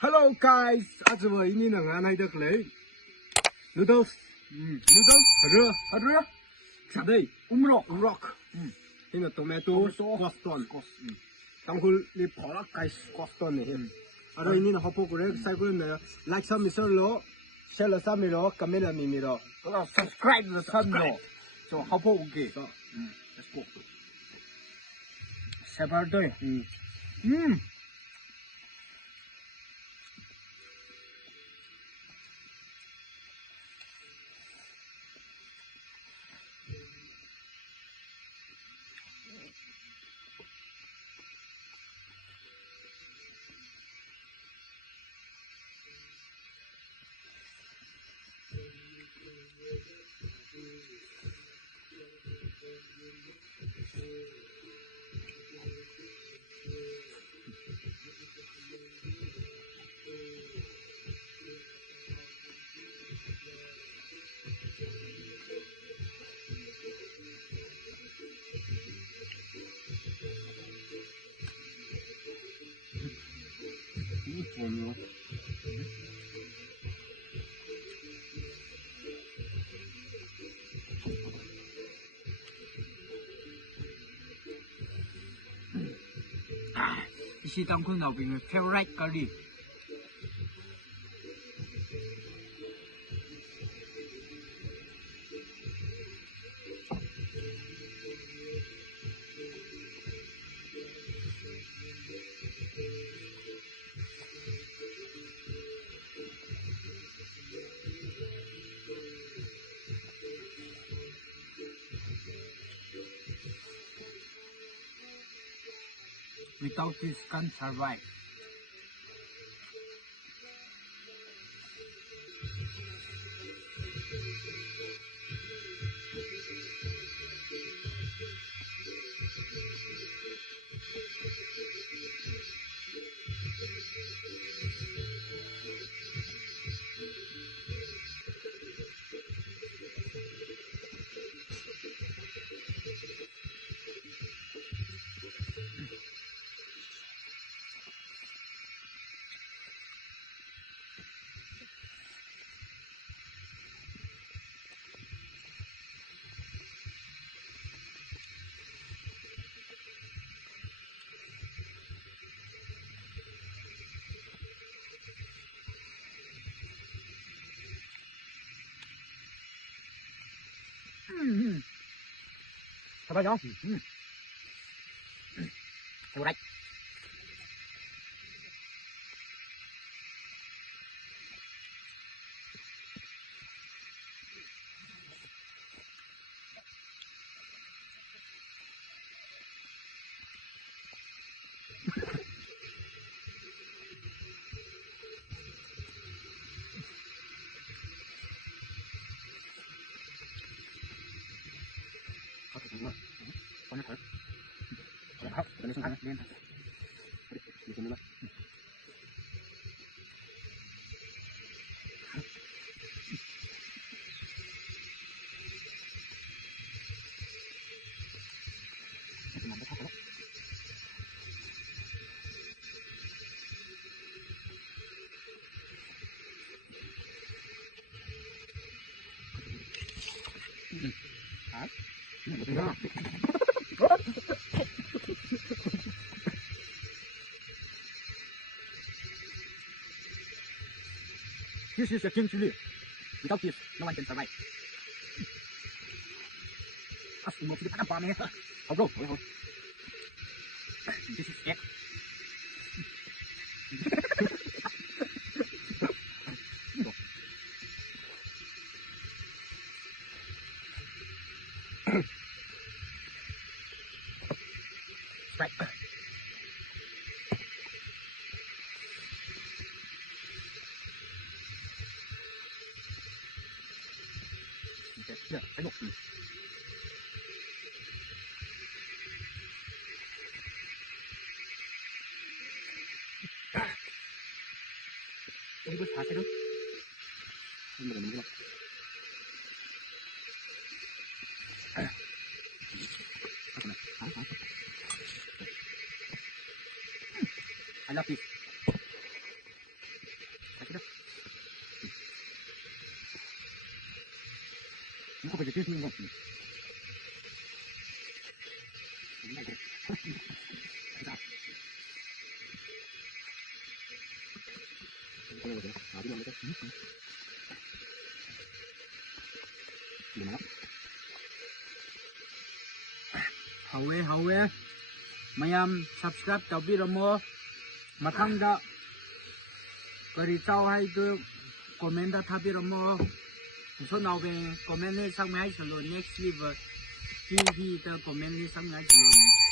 Hello guys, आज वो ini na ngan hai dak le. Noodles. Noodles. Hadra. Sadai. Umrock. Ini tomato coston. Tangkul ni phola guys coston ni. Ada ini na hopo kure sai kure na like sa misal lo, share sa mi lo, comment la mi lo. Kalau subscribe la sa lo. So hopo okay. So let's go. Sabar doi. Isi tangkul nào bị người favorite curry. Without this can't survive. Sabar dong. Favorite. Con thử. Hấp, để xuống ăn lên. Đi xuống nữa. This is a king chili. Without this, no one can survive. As in most of the farm, oh bro, this is egg. Right. Yeah, I know. Ini bos hasil tu. Ini benar benar. I love this. 这真是那个。好嘅，mayam subscribe 到邊咯麼？matangda kari tao hay tu comment da thabi ro mo so now be comment ni sang mai salo next live TV the comment ni sang mai salo